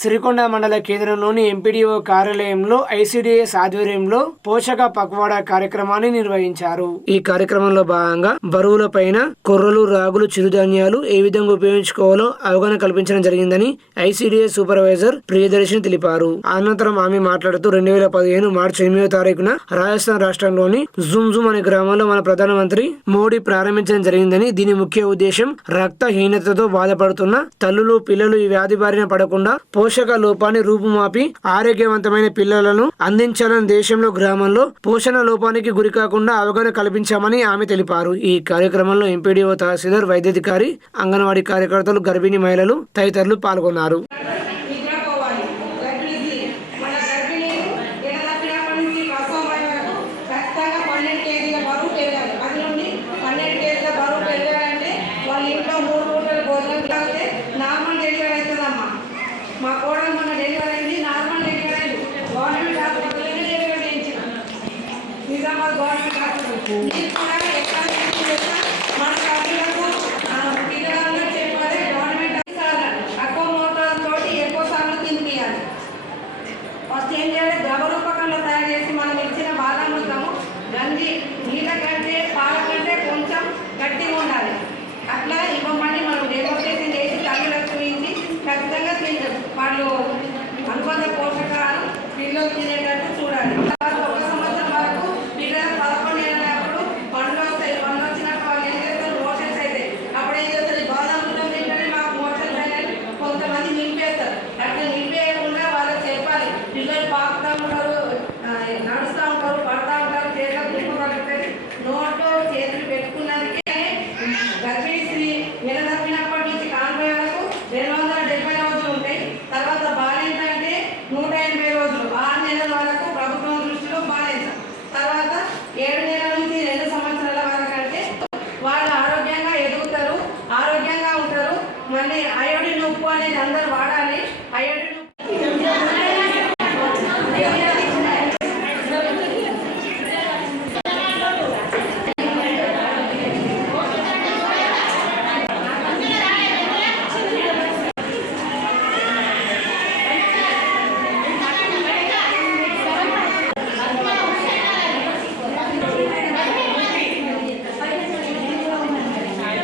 సిరికొండ మండల కేంద్రంలోని ఎంపీడీఓ కార్యాలయంలో ఐసీడీఎస్ ఆధ్వర్యంలో పోషక పక్వాడా కార్యక్రమాన్ని నిర్వహించారు. ఈ కార్యక్రమంలో భాగంగా బరువుల పైన కొర్రలు రాగులు చిరుధాన్యాలు ఏ విధంగా ఉపయోగించుకోవాలో అవగాహన కల్పించడం జరిగిందని ఐసీడీఎస్ సూపర్వైజర్ ప్రియదర్శిని తెలిపారు. అనంతరం ఆమె మాట్లాడుతూ రెండు వేల పదిహేను మార్చి ఎనిమిదో తారీఖున రాజస్థాన్ రాష్ట్రంలోని జుమ్జుమ్ జుమ్ అనే గ్రామంలో మన ప్రధానమంత్రి మోడీ ప్రారంభించడం జరిగిందని దీని ముఖ్య ఉద్దేశం రక్తహీనతతో బాధపడుతున్న తల్లులు పిల్లలు ఈ వ్యాధి బారిన పడకుండా పోషక పోషక లోపాన్ని రూపుమాపి ఆరోగ్యవంతమైన పిల్లలను అందించాలని దేశంలో గ్రామంలో పోషణ లోపానికి గురికాకుండా అవగాహన కల్పించామని ఆమె తెలిపారు. ఈ కార్యక్రమంలో ఎంపీడీఓ తహసీల్దార్ వైద్యాధికారి అంగన్వాడీ కార్యకర్తలు గర్భిణీ మహిళలు తదితరులు పాల్గొన్నారు. మా కోడలు మన డెలివరీ అయింది నార్మల్ డెలివరీ అయింది. గవర్నమెంట్ హాస్పిటల్ డెలివరీ చేయించిన నిజామాబాద్ గవర్నమెంట్ హాస్పిటల్ మీరు కూడా ఎక్కడ ఏడు నెలల నుంచి రెండు సంవత్సరాల వరకు అంటే వాళ్ళు ఆరోగ్యంగా ఎదుగుతారు ఆరోగ్యంగా ఉంటారు. మళ్ళీ ఐరన్